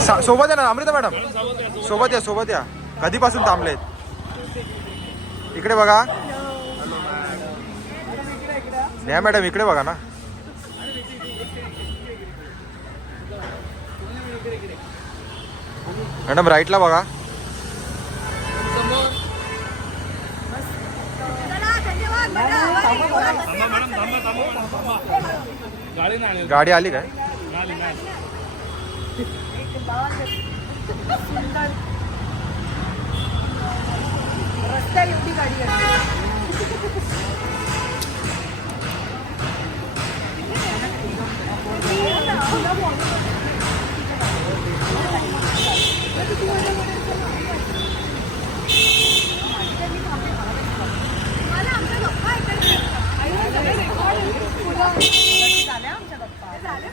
सोबत या ना अमृता मॅडम, सोबत या. कधीपासून थांबलेत? इकडे बघा. न्या मॅडम इकडे बघा ना. मॅडम राईटला बघा. गाडी आली काय? रस्त्यावर एवढी गाडी आहे. झाले